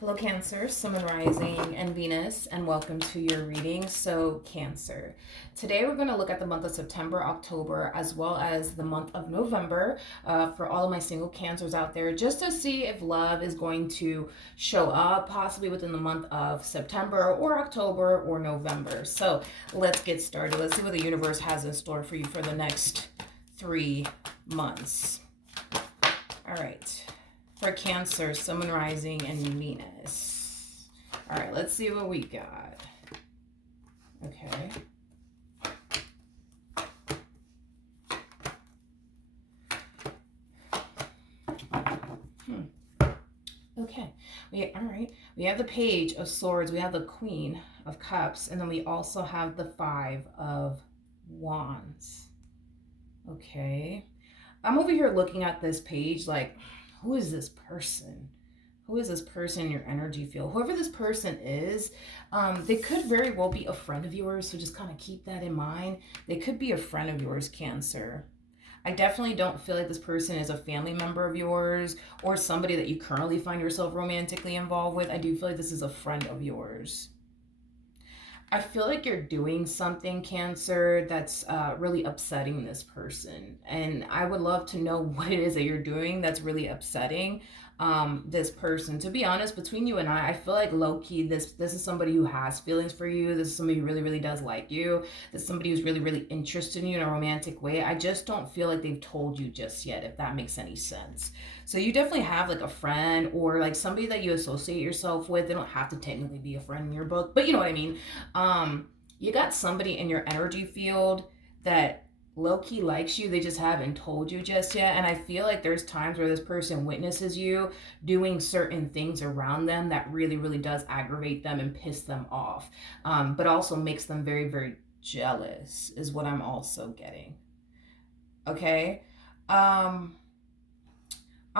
Hello, Cancer, Sun, Rising, and Venus, and welcome to your reading. So, Cancer. Today, we're going to look at the month of September, October, as well as the month of November for all of my single Cancers out there, just to see if love is going to show up, possibly within the month of September or October or November. So, let's get started. Let's see what the universe has in store for you for the next 3 months. All right. For Cancer, Sun, Rising, and Venus. All right, let's see what we got. Okay. Okay. We have the Page of Swords. We have the Queen of Cups, and then we also have the Five of Wands. Okay. I'm over here looking at this page like, who is this person? Who is this person in your energy field? Whoever this person is, they could very well be a friend of yours, so just kind of keep that in mind. They could be a friend of yours, Cancer. I definitely don't feel like this person is a family member of yours or somebody that you currently find yourself romantically involved with. I do feel like this is a friend of yours. I feel like you're doing something, Cancer, that's really upsetting this person. And I would love to know what it is that you're doing that's really upsetting this person. To be honest, between you and I feel like low-key, this is somebody who has feelings for you. This is somebody who really, really does like you. This is somebody who's really, really interested in you in a romantic way. I just don't feel like they've told you just yet, if that makes any sense. So you definitely have like a friend or like somebody that you associate yourself with. They don't have to technically be a friend in your book, but you know what I mean. You got somebody in your energy field that low-key likes you, they just haven't told you just yet. And I feel like there's times where this person witnesses you doing certain things around them that really, really does aggravate them and piss them off, but also makes them very, very jealous is what I'm also getting. Okay. I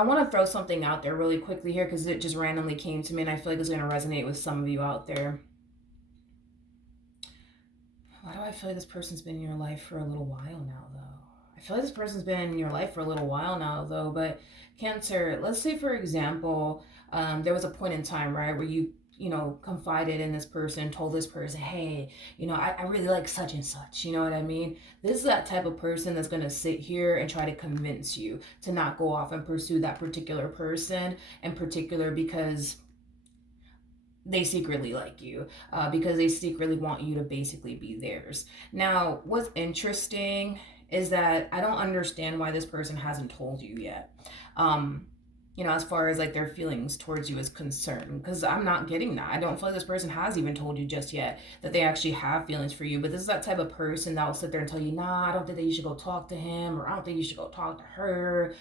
want to throw something out there really quickly here because it just randomly came to me and I feel like it's going to resonate with some of you out there. Why do I feel like this person's been in your life for a little while now, though? I feel like this person's been in your life for a little while now, though. But Cancer, let's say, for example, there was a point in time, right, where you confided in this person, told this person, hey, I really like such and such. You know what I mean? This is that type of person that's going to sit here and try to convince you to not go off and pursue that particular person in particular because they secretly like you, because they secretly want you to basically be theirs. Now, what's interesting is that I don't understand why this person hasn't told you yet. As far as like their feelings towards you is concerned, because I'm not getting that. I don't feel like this person has even told you just yet that they actually have feelings for you. But this is that type of person that will sit there and tell you, nah, I don't think that you should go talk to him, or I don't think you should go talk to her.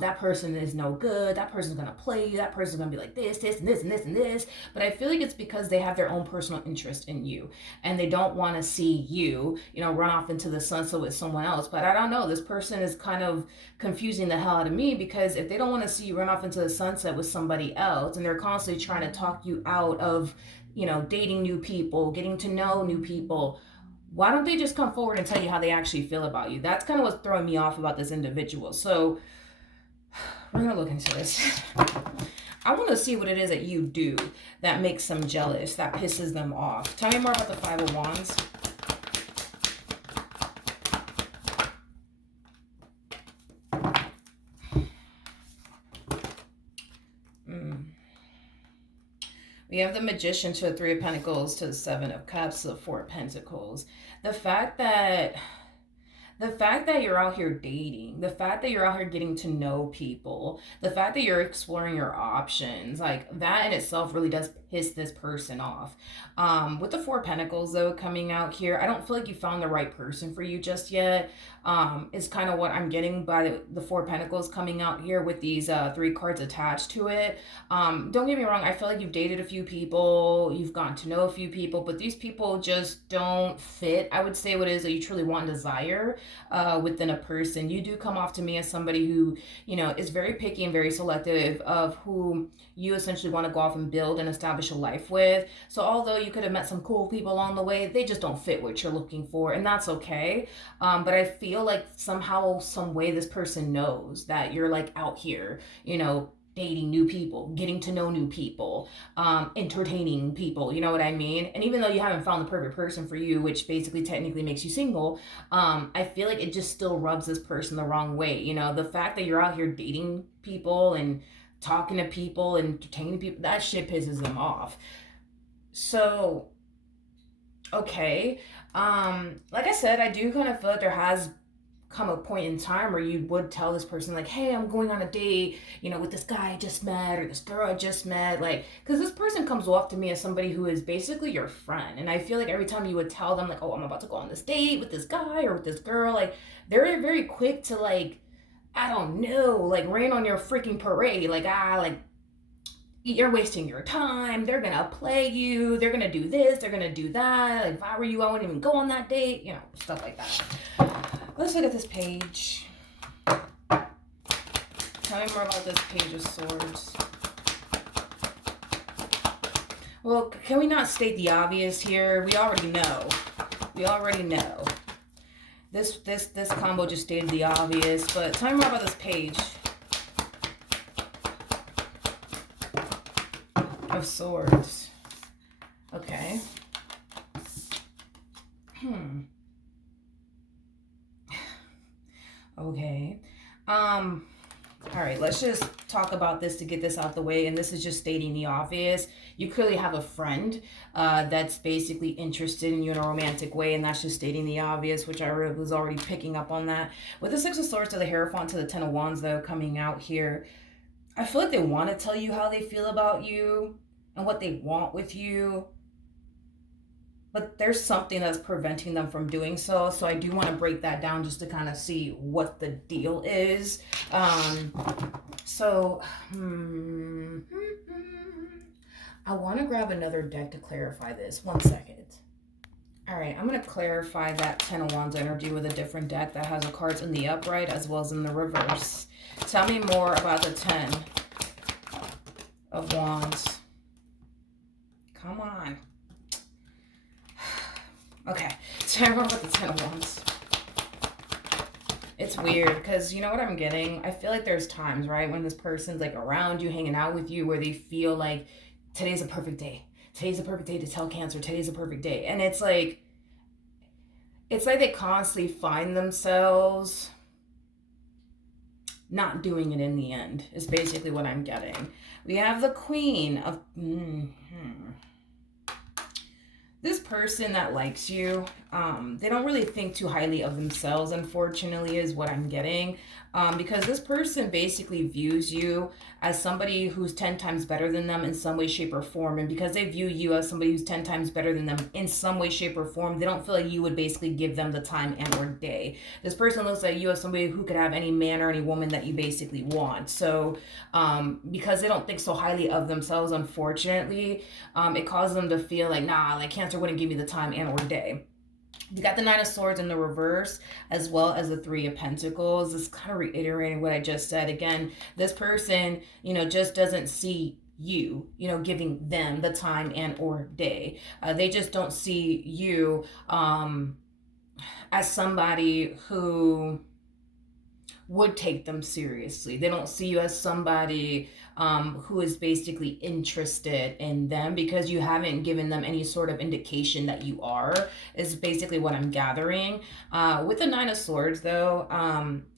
That person is no good. That person's gonna play you. That person's gonna be like this, and this, and this, and this. But I feel like it's because they have their own personal interest in you, and they don't want to see you, run off into the sunset with someone else. But I don't know. This person is kind of confusing the hell out of me, because if they don't want to see you run off into the sunset with somebody else and they're constantly trying to talk you out of dating new people, getting to know new people, why don't they just come forward and tell you how they actually feel about you? That's kind of what's throwing me off about this individual. So we're gonna look into this. I want to see what it is that you do that makes them jealous, that pisses them off. Tell me more about the Five of Wands. We have the Magician to the Three of Pentacles, to the Seven of Cups, to the Four of Pentacles. The fact that you're out here dating, the fact that you're out here getting to know people, the fact that you're exploring your options, like that in itself really does piss this person off. With the Four of Pentacles, though, coming out here, I don't feel like you found the right person for you just yet. Is kind of what I'm getting by the Four of Pentacles coming out here with these three cards attached to it. Don't get me wrong, I feel like you've dated a few people, you've gotten to know a few people, but these people just don't fit, I would say, what it is that you truly want and desire within a person. You do come off to me as somebody who, is very picky and very selective of who you essentially want to go off and build and establish a life with. So although you could have met some cool people along the way, they just don't fit what you're looking for, and that's okay. But I feel like somehow, some way, this person knows that you're like out here, dating new people, getting to know new people, entertaining people, you know what I mean? And even though you haven't found the perfect person for you, which basically technically makes you single, I feel like it just still rubs this person the wrong way. You know, the fact that you're out here dating people and talking to people and entertaining people, that shit pisses them off. So, okay. Like I said, I do kind of feel like there has come a point in time where you would tell this person like, hey, I'm going on a date, you know, with this guy I just met or this girl I just met, like, because this person comes off to me as somebody who is basically your friend. And I feel like every time you would tell them like, oh, I'm about to go on this date with this guy or with this girl, like, they're very quick to like, I don't know, like rain on your freaking parade, like, like, you're wasting your time, they're gonna play you, they're gonna do this, they're gonna do that, like, if I were you I wouldn't even go on that date, you know, stuff like that. Let's look at this page. Tell me more about this Page of Swords. Well, can we not state the obvious here? We already know. We already know. This combo just stated the obvious, but tell me more about this Page of Swords. Okay. Okay. All right, let's just talk about this to get this out the way. And this is just stating the obvious. You clearly have a friend that's basically interested in you in a romantic way, and that's just stating the obvious, which I was already picking up on that. With the Six of Swords to the Hierophant to the Ten of Wands, though, coming out here, I feel like they want to tell you how they feel about you and what they want with you, but there's something that's preventing them from doing so. So I do want to break that down just to kind of see what the deal is. So I want to grab another deck to clarify this. 1 second. All right, I'm going to clarify that Ten of Wands energy with a different deck that has the cards in the upright as well as in the reverse. Tell me more about the Ten of Wands. Come on. Okay, tell me more about the Ten of Wands. It's weird because you know what I'm getting? I feel like there's times, right, when this person's like around you, hanging out with you, where they feel like today's a perfect day. Today's a perfect day to tell Cancer. Today's a perfect day. And it's like they constantly find themselves not doing it in the end, is basically what I'm getting. We have the Queen of... This person that likes you, they don't really think too highly of themselves, unfortunately, is what I'm getting. Because this person basically views you as somebody who's 10 times better than them in some way, shape, or form. And because they view you as somebody who's 10 times better than them in some way, shape, or form, they don't feel like you would basically give them the time and or day. This person looks at you as somebody who could have any man or any woman that you basically want. So because they don't think so highly of themselves, unfortunately, it causes them to feel like, nah, like Cancer wouldn't give me the time and or day. You got the Nine of Swords in the reverse, as well as the Three of Pentacles. This is kind of reiterating what I just said. Again, this person, you know, just doesn't see you, you know, giving them the time and or day. They just don't see you as somebody who would take them seriously. They don't see you as somebody who is basically interested in them because you haven't given them any sort of indication that you are, is basically what I'm gathering. With the Nine of Swords, though,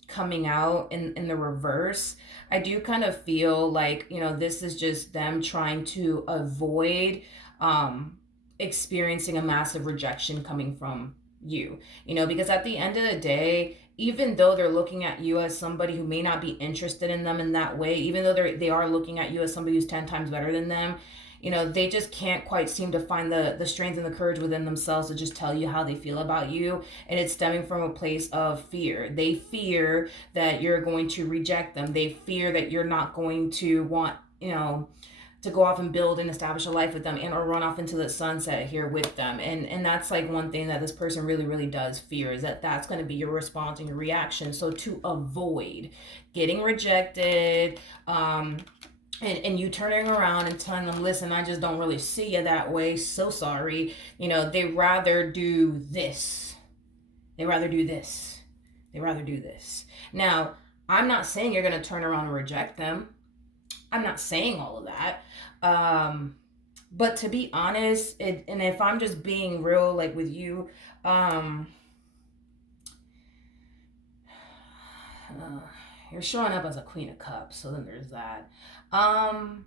coming out in the reverse, I do kind of feel like, you know, this is just them trying to avoid experiencing a massive rejection coming from you, you know, because at the end of the day, even though they're looking at you as somebody who may not be interested in them in that way, even though they are looking at you as somebody who's 10 times better than them, you know, they just can't quite seem to find the strength and the courage within themselves to just tell you how they feel about you. And it's stemming from a place of fear. They fear that you're going to reject them. They fear that you're not going to want, you know, to go off and build and establish a life with them and or run off into the sunset here with them. And that's like one thing that this person really, really does fear, is that that's going to be your response and your reaction. So to avoid getting rejected, and you turning around and telling them, listen, I just don't really see you that way. So sorry. You know, they rather do this. They rather do this. They rather do this. Now, I'm not saying you're going to turn around and reject them. I'm not saying all of that. But to be honest, and if I'm just being real, like with you, um, uh, you're showing up as a Queen of Cups, so then there's that. Um,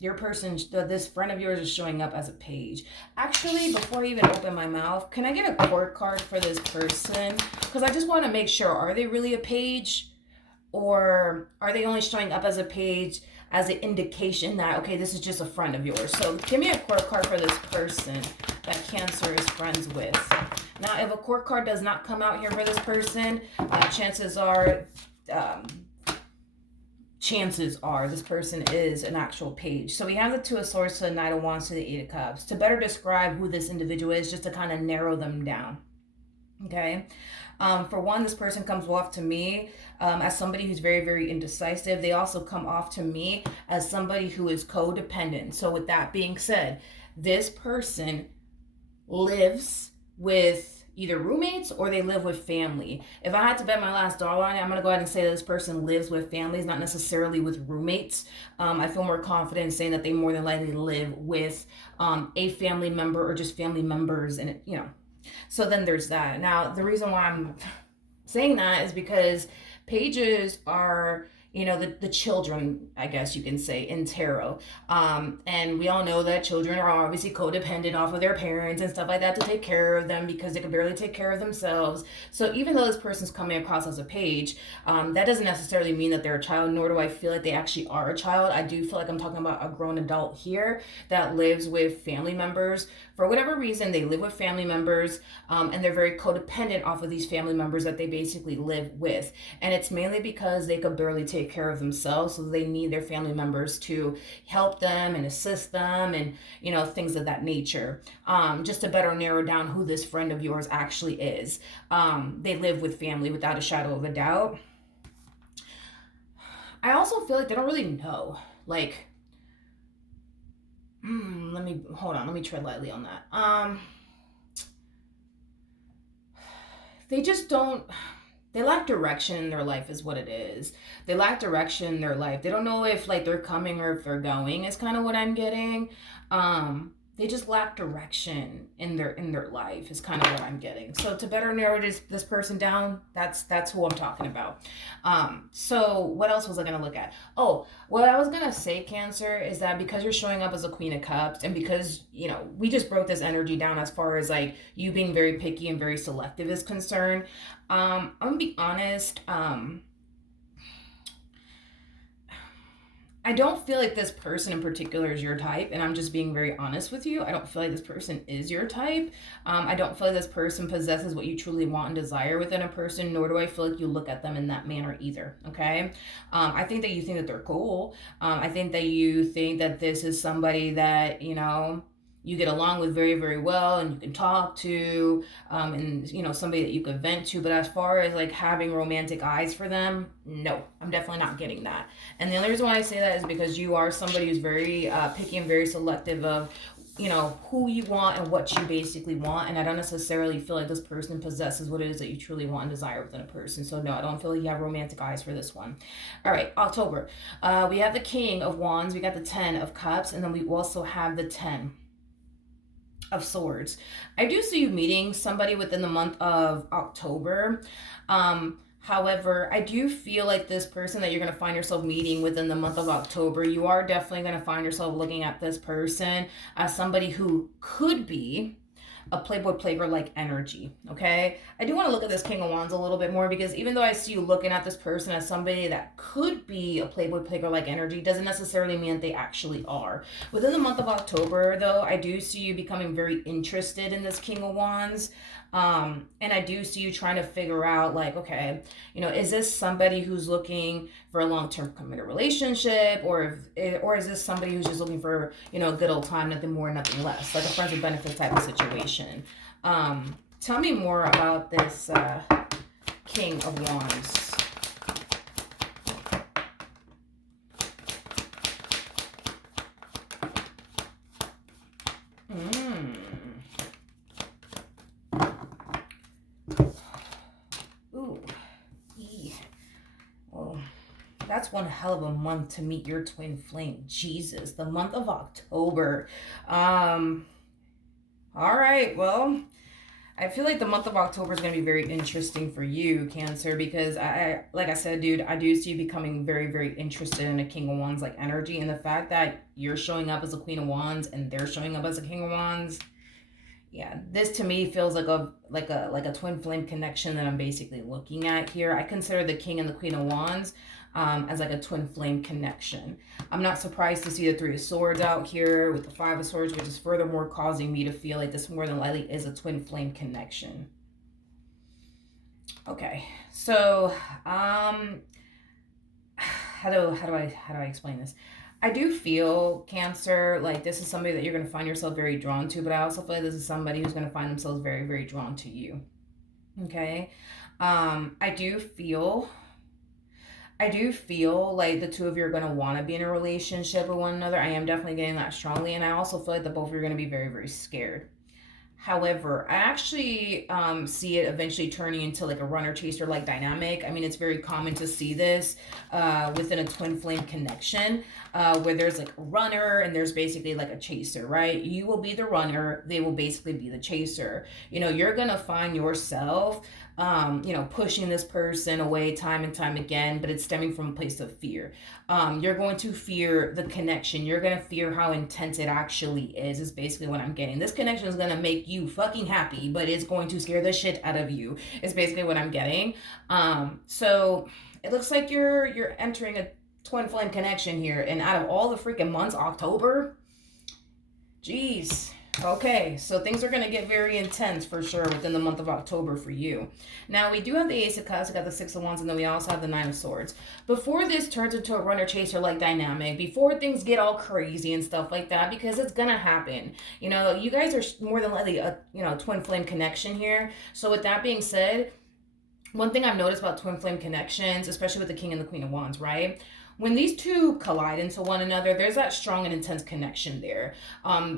your person, this friend of yours, is showing up as a page. Actually, before I even open my mouth, can I get a court card for this person? Because I just want to make sure: are they really a page, or are they only showing up as a page as an indication that, okay, this is just a friend of yours? So give me a court card for this person that Cancer is friends with. Now, if a court card does not come out here for this person, chances are this person is an actual page. So we have the Two of Swords to the Knight of Wands to the Eight of Cups. To better describe who this individual is, just to kind of narrow them down. Okay. For one, this person comes off to me as somebody who's very, very indecisive. They also come off to me as somebody who is codependent. So with that being said, this person lives with either roommates or they live with family. If I had to bet my last dollar on it, I'm going to go ahead and say that this person lives with families, not necessarily with roommates. I feel more confident in saying that they more than likely live with a family member or just family members, and so then there's that. Now, the reason why I'm saying that is because pages are, the children, I guess you can say, in tarot. And we all know that children are obviously codependent off of their parents and stuff like that to take care of them because they can barely take care of themselves. So even though this person's coming across as a page, that doesn't necessarily mean that they're a child, nor do I feel like they actually are a child. I do feel like I'm talking about a grown adult here that lives with family members. For whatever reason, they live with family members, and they're very codependent off of these family members that they basically live with. And it's mainly because they could barely take care of themselves, so they need their family members to help them and assist them and, things of that nature. Just to better narrow down who this friend of yours actually is. They live with family without a shadow of a doubt. I also feel like they don't really know. Like, let me tread lightly on that. They just don't, they lack direction in their life is what it is. They lack direction in their life. They don't know if like they're coming or if they're going is kind of what I'm getting. They just lack direction in their life is kind of what I'm getting. So to better narrow this person down, that's who I'm talking about. So what else was I gonna look at? Oh, what I was gonna say, Cancer, is that because you're showing up as a Queen of Cups, and because we just broke this energy down as far as like you being very picky and very selective is concerned. I'm gonna be honest. I don't feel like this person in particular is your type, and I'm just being very honest with you. I don't feel like this person is your type. I don't feel like this person possesses what you truly want and desire within a person, nor do I feel like you look at them in that manner either, okay? I think that you think that they're cool. I think that you think that this is somebody that, you get along with very, very well and you can talk to, and somebody that you can vent to. But as far as like having romantic eyes for them, no, I'm definitely not getting that. And the only reason why I say that is because you are somebody who's very picky and very selective of who you want and what you basically want. And I don't necessarily feel like this person possesses what it is that you truly want and desire within a person. So no, I don't feel like you have romantic eyes for this one. All right, October. We have the King of Wands, we got the 10 of Cups, and then we also have the 10 of Swords. I do see you meeting somebody within the month of October. However, I do feel like this person that you're going to find yourself meeting within the month of October, you are definitely going to find yourself looking at this person as somebody who could be a Playboy Playgirl like energy, okay? I do want to look at this King of Wands a little bit more, because even though I see you looking at this person as somebody that could be a Playboy Playgirl like energy, doesn't necessarily mean that they actually are. Within the month of October, though, I do see you becoming very interested in this King of Wands. And I do see you trying to figure out, like, okay, is this somebody who's looking for a long-term committed relationship, or is this somebody who's just looking for, a good old time, nothing more, nothing less, like a friends with benefits type of situation? Tell me more about this King of Wands. that's one hell of a month to meet your twin flame. Jesus, the month of October. Um, all right, well, I feel like the month of October is going to be very interesting for you, Cancer, because like I said, dude, I do see you becoming very, very interested in a King of Wands like energy, and the fact that you're showing up as a Queen of Wands and they're showing up as a King of Wands. Yeah, this to me feels like a twin flame connection that I'm basically looking at here. I consider the King and the Queen of Wands as like a twin flame connection. I'm not surprised to see the Three of Swords out here with the Five of Swords, which is furthermore causing me to feel like this more than likely is a twin flame connection. Okay, so how do I explain this? I do feel, Cancer, like this is somebody that you're going to find yourself very drawn to, but I also feel like this is somebody who's going to find themselves very, very drawn to you. Okay. I do feel like the two of you are going to want to be in a relationship with one another. I am definitely getting that strongly, and I also feel like the both of you are going to be very, very scared. However, I actually see it eventually turning into like a runner chaser like dynamic. I mean, it's very common to see this within a twin flame connection where there's like a runner and there's basically like a chaser, right? You will be the runner, they will basically be the chaser. You know, you're gonna find yourself pushing this person away time and time again, but it's stemming from a place of fear. You're going to fear the connection. You're going to fear how intense it actually is basically what I'm getting. This connection is going to make you fucking happy, but it's going to scare the shit out of you, is basically what I'm getting. So it looks like you're entering a twin flame connection here, and out of all the freaking months, October, jeez. Okay, so things are going to get very intense for sure within the month of October for you. Now, we do have the Ace of Cups, we got the Six of Wands, and then we also have the Nine of Swords. Before this turns into a runner-chaser like dynamic, before things get all crazy and stuff like that, because it's going to happen. You know, you guys are more than likely a twin flame connection here. So with that being said, one thing I've noticed about twin flame connections, especially with the King and the Queen of Wands, right? When these two collide into one another, there's that strong and intense connection there.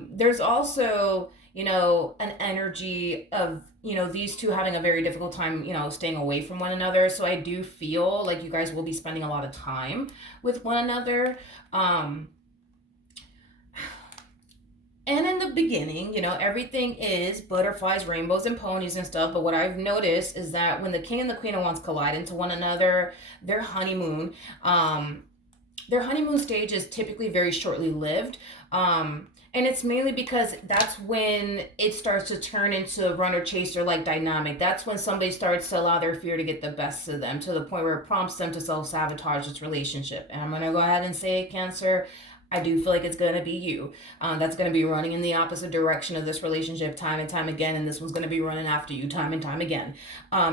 There's also, an energy of, these two having a very difficult time, staying away from one another. So I do feel like you guys will be spending a lot of time with one another. And in the beginning, everything is butterflies, rainbows, and ponies and stuff. But what I've noticed is that when the King and the Queen of Wands collide into one another, their honeymoon stage is typically very shortly lived. And it's mainly because that's when it starts to turn into a runner chaser like dynamic. That's when somebody starts to allow their fear to get the best of them to the point where it prompts them to self-sabotage this relationship. And I'm going to go ahead and say, Cancer, I do feel like it's going to be you. That's going to be running in the opposite direction of this relationship time and time again. And this one's going to be running after you time and time again.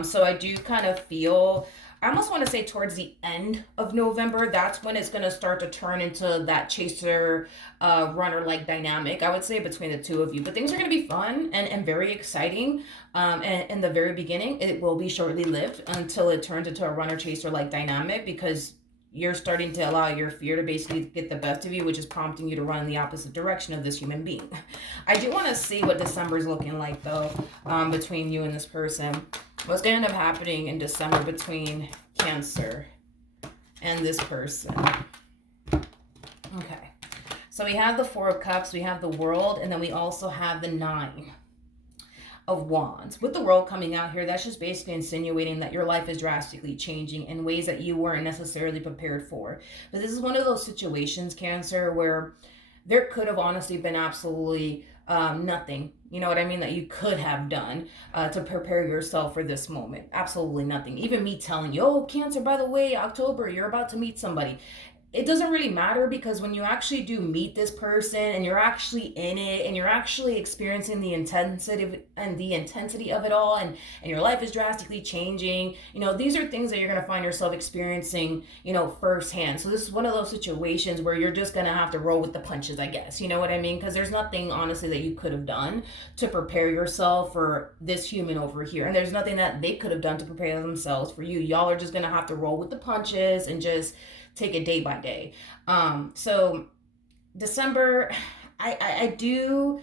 So I do kind of feel, I almost want to say towards the end of November, that's when it's going to start to turn into that chaser runner like dynamic, I would say, between the two of you. But things are going to be fun and very exciting. And in the very beginning, it will be shortly lived until it turns into a runner chaser like dynamic, because you're starting to allow your fear to basically get the best of you, which is prompting you to run in the opposite direction of this human being. I do want to see what December is looking like, though, between you and this person. What's going to end up happening in December between Cancer and this person? Okay. So we have the Four of Cups, we have the World, and then we also have the Nine of Wands. With the World coming out here, that's just basically insinuating that your life is drastically changing in ways that you weren't necessarily prepared for. But this is one of those situations, Cancer, where there could have honestly been absolutely nothing, that you could have done to prepare yourself for this moment. Absolutely nothing. Even me telling you, oh, Cancer, by the way, October, you're about to meet somebody. It doesn't really matter, because when you actually do meet this person and you're actually in it and you're actually experiencing the intensity of it all, and your life is drastically changing, these are things that you're going to find yourself experiencing, firsthand. So this is one of those situations where you're just going to have to roll with the punches, I guess. You know what I mean? Because there's nothing, honestly, that you could have done to prepare yourself for this human over here. And there's nothing that they could have done to prepare themselves for you. Y'all are just going to have to roll with the punches and just take it day by day. So December, I do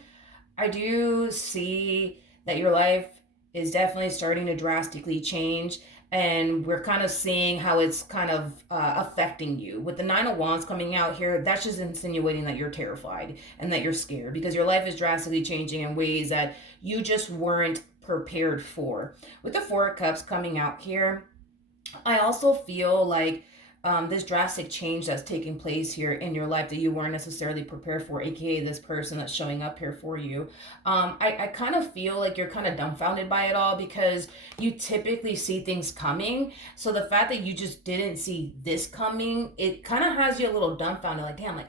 see that your life is definitely starting to drastically change. and we're kind of seeing how it's kind of affecting you. With the Nine of Wands coming out here, that's just insinuating that you're terrified and that you're scared because your life is drastically changing in ways that you just weren't prepared for. With the Four of Cups coming out here, I also feel like this drastic change that's taking place here in your life that you weren't necessarily prepared for, aka this person that's showing up here for you. I kind of feel like you're kind of dumbfounded by it all because you typically see things coming. So the fact that you just didn't see this coming, it kind of has you a little dumbfounded, like, damn, like,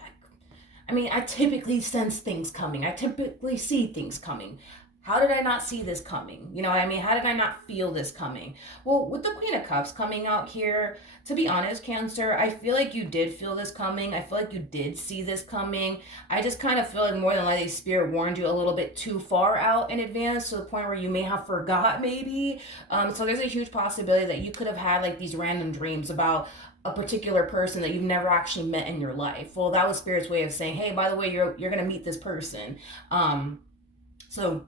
I mean, I typically sense things coming. I typically see things coming. How did I not see this coming? You know what I mean? How did I not feel this coming? Well, with the Queen of Cups coming out here, to be honest, Cancer, I feel like you did feel this coming. I feel like you did see this coming. I just kind of feel like more than likely Spirit warned you a little bit too far out in advance to the point where you may have forgot maybe. So there's a huge possibility that you could have had like these random dreams about a particular person that you've never actually met in your life. Well, that was Spirit's way of saying, hey, by the way, you're gonna meet this person. So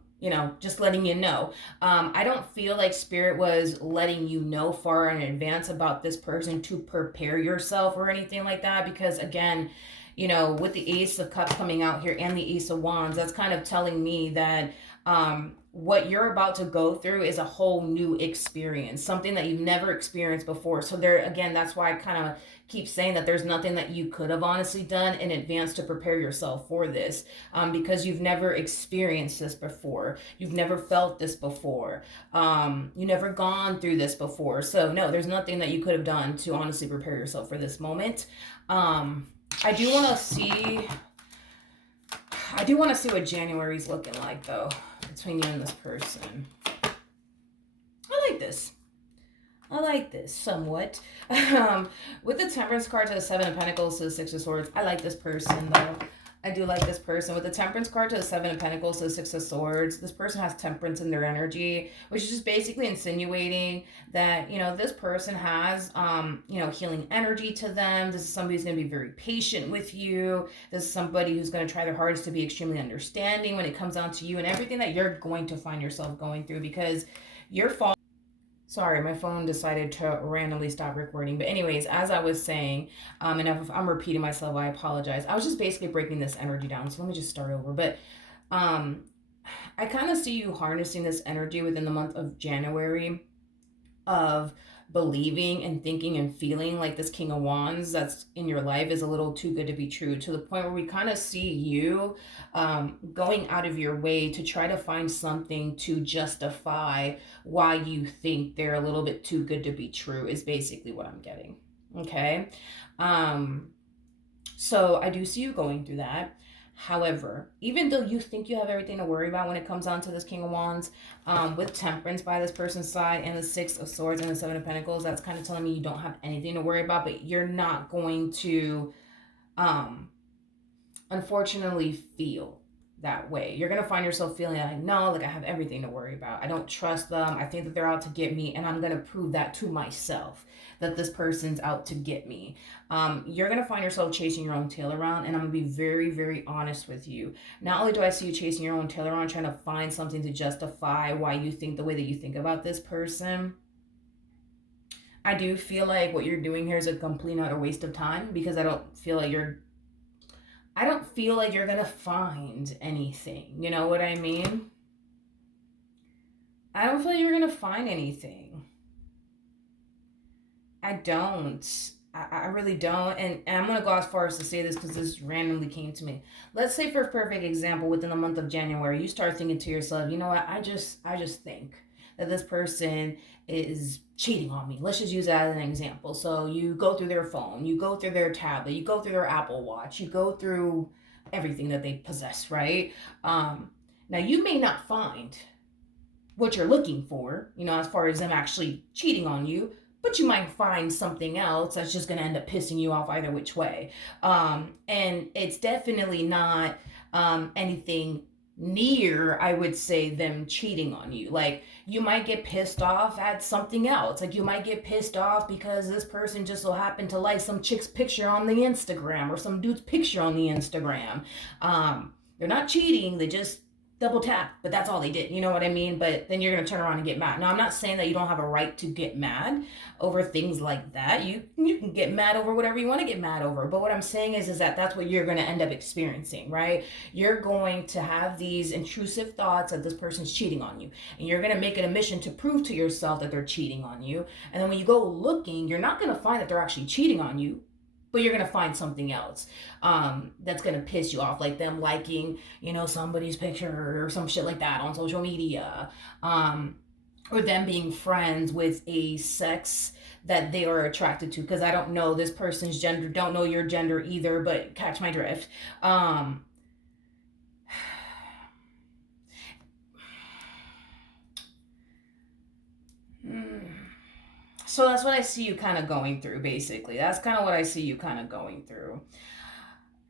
just letting you know. I don't feel like Spirit was letting you know far in advance about this person to prepare yourself or anything like that. Because again, with the Ace of Cups coming out here and the Ace of Wands, that's kind of telling me that what you're about to go through is a whole new experience, something that you've never experienced before. So there, again, that's why I kind of keep saying that there's nothing that you could have honestly done in advance to prepare yourself for this, because you've never experienced this before. You've never felt this before. You've never gone through this before. So no, there's nothing that you could have done to honestly prepare yourself for this moment. I do want to see what January's looking like though, between you and this person. I like this somewhat. With the Temperance card to the Seven of Pentacles to the Six of Swords, I like this person though. I do like this person. With the Temperance card to the Seven of Pentacles to the Six of Swords, this person has temperance in their energy, which is just basically insinuating that, this person has, healing energy to them. This is somebody who's going to be very patient with you. This is somebody who's going to try their hardest to be extremely understanding when it comes down to you and everything that you're going to find yourself going through, because your fault. Sorry, my phone decided to randomly stop recording. But anyways, as I was saying, and if I'm repeating myself, I apologize. I was just basically breaking this energy down. So let me just start over. But I kind of see you harnessing this energy within the month of January of believing and thinking and feeling like this King of Wands that's in your life is a little too good to be true, to the point where we kind of see you going out of your way to try to find something to justify why you think they're a little bit too good to be true is basically what I'm getting. Okay. So I do see you going through that. However, even though you think you have everything to worry about when it comes down to this King of Wands, with Temperance by this person's side and the Six of Swords and the Seven of Pentacles, that's kind of telling me you don't have anything to worry about, but you're not going to, unfortunately, feel that way. You're going to find yourself feeling like, no, like I have everything to worry about. I don't trust them. I think that they're out to get me, and I'm going to prove that to myself, that this person's out to get me. You're going to find yourself chasing your own tail around, and I'm going to be very, very honest with you. Not only do I see you chasing your own tail around, trying to find something to justify why you think the way that you think about this person, I do feel like what you're doing here is a complete and utter waste of time, because I don't feel like you're going to find anything. You know what I mean? I don't feel like you're going to find anything. I don't. I really don't. And I'm going to go as far as to say this because this randomly came to me. Let's say, for a perfect example, within the month of January, you start thinking to yourself, you know what? I just think that this person is cheating on me. Let's just use that as an example. So you go through their phone, you go through their tablet, you go through their Apple Watch, you go through everything that they possess, right? Now you may not find what you're looking for, as far as them actually cheating on you, but you might find something else that's just going to end up pissing you off either which way. And it's definitely not anything near, I would say, them cheating on you. Like, you might get pissed off at something else. Like, you might get pissed off because this person just so happened to like some chick's picture on the Instagram or some dude's picture on the Instagram. They're not cheating. They just double tap, but that's all they did. You know what I mean? But then you're gonna turn around and get mad. Now, I'm not saying that you don't have a right to get mad over things like that. You can get mad over whatever you want to get mad over. But what I'm saying is that that's what you're gonna end up experiencing, right? You're going to have these intrusive thoughts that this person's cheating on you, and you're gonna make it a mission to prove to yourself that they're cheating on you. And then when you go looking, you're not gonna find that they're actually cheating on you, but you're gonna find something else that's gonna piss you off, like them liking, somebody's picture or some shit like that on social media, or them being friends with a sex that they are attracted to. Because I don't know this person's gender, don't know your gender either, but catch my drift. So that's what I see you kind of going through, basically. That's kind of what I see you kind of going through.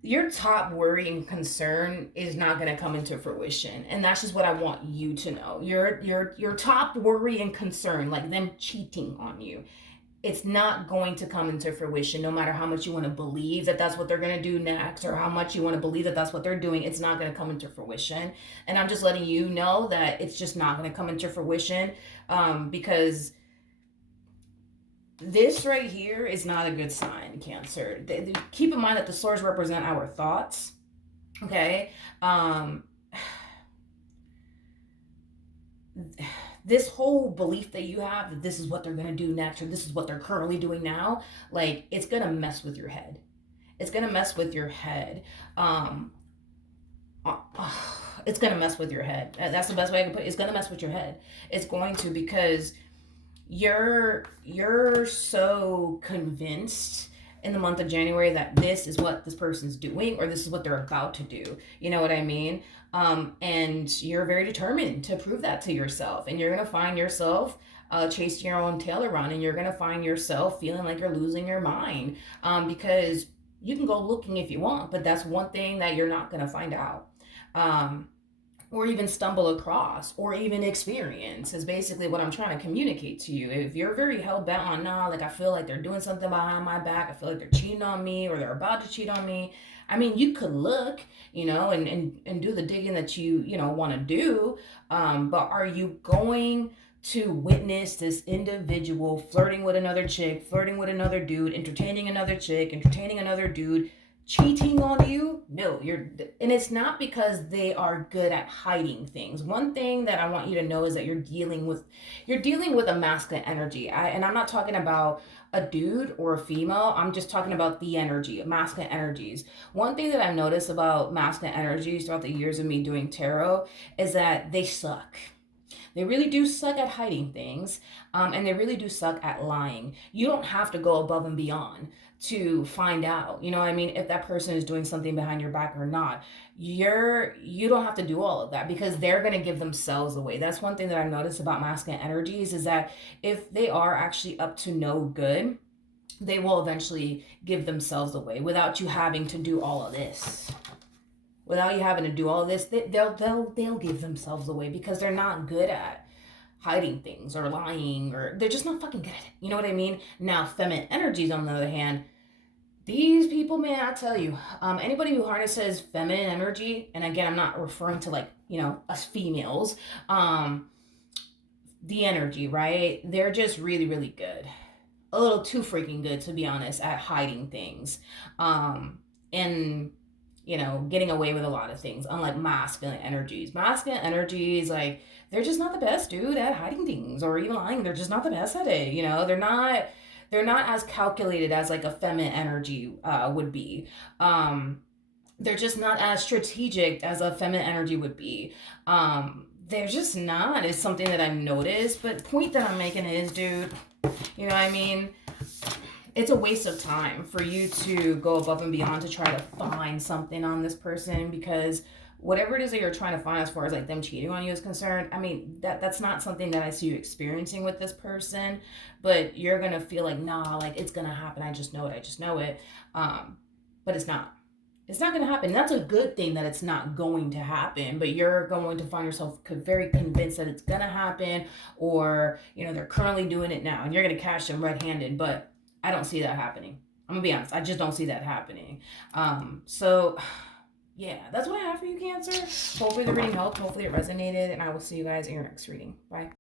Your top worry and concern is not going to come into fruition, and that's just what I want you to know. Your top worry and concern, like them cheating on you, it's not going to come into fruition. No matter how much you want to believe that that's what they're going to do next, or how much you want to believe that that's what they're doing, it's not going to come into fruition. And I'm just letting you know that it's just not going to come into fruition, because this right here is not a good sign, Cancer. Keep in mind that the swords represent our thoughts. Okay. This whole belief that you have that this is what they're going to do next, or this is what they're currently doing now, like, it's going to mess with your head. It's going to mess with your head. It's going to mess with your head. That's the best way I can put it. It's going to mess with your head. It's going to, because you're so convinced in the month of January that this is what this person's doing, or this is what they're about to do. You know what I mean? And you're very determined to prove that to yourself, and you're gonna find yourself chasing your own tail around, and you're gonna find yourself feeling like you're losing your mind, because you can go looking if you want, but that's one thing that you're not gonna find out. Or even stumble across, or even experience, is basically what I'm trying to communicate to you. If you're very hell bent on, nah, like, I feel like they're doing something behind my back, I feel like they're cheating on me, or they're about to cheat on me, I mean, you could look, and do the digging that you want to do, but are you going to witness this individual flirting with another chick, flirting with another dude, entertaining another chick, entertaining another dude, cheating on you? No, and it's not because they are good at hiding things. One thing that I want you to know is that you're dealing with a masculine energy. And I'm not talking about a dude or a female. I'm just talking about the energy, masculine energies. One thing that I've noticed about masculine energies throughout the years of me doing tarot is that they suck. They really do suck at hiding things, and they really do suck at lying. You don't have to go above and beyond to find out, you know what I mean, if that person is doing something behind your back or not. You don't have to do all of that, because they're going to give themselves away. That's one thing that I've noticed about masculine energies, is that if they are actually up to no good, they will eventually give themselves away without you having to do all of this. Without you having to do all of this, they'll give themselves away, because they're not good at hiding things or lying, or they're just not fucking good at it. You know what I mean? Now, feminine energies, on the other hand, these people, man, I tell you, anybody who harnesses feminine energy, and again, I'm not referring to, like, us females, the energy, right? They're just really, really good. A little too freaking good, to be honest, at hiding things. And getting away with a lot of things, unlike masculine energies. Masculine energies, like, they're just not the best, dude, at hiding things or even lying. They're just not the best at it. They're not as calculated as, like, a feminine energy would be. They're just not as strategic as a feminine energy would be. They're just not. It's something that I've noticed. But the point that I'm making is, dude, you know what I mean? It's a waste of time for you to go above and beyond to try to find something on this person, because whatever it is that you're trying to find as far as, like, them cheating on you is concerned, I mean, that's not something that I see you experiencing with this person. But you're going to feel like, nah, like, it's going to happen. I just know it. But it's not. It's not going to happen. That's a good thing that it's not going to happen, but you're going to find yourself very convinced that it's going to happen, or, they're currently doing it now, and you're going to catch them red-handed. But I don't see that happening. I'm gonna be honest. I just don't see that happening. So Yeah, that's what I have for you, Cancer. Hopefully the reading helped. Hopefully it resonated. And I will see you guys in your next reading. Bye.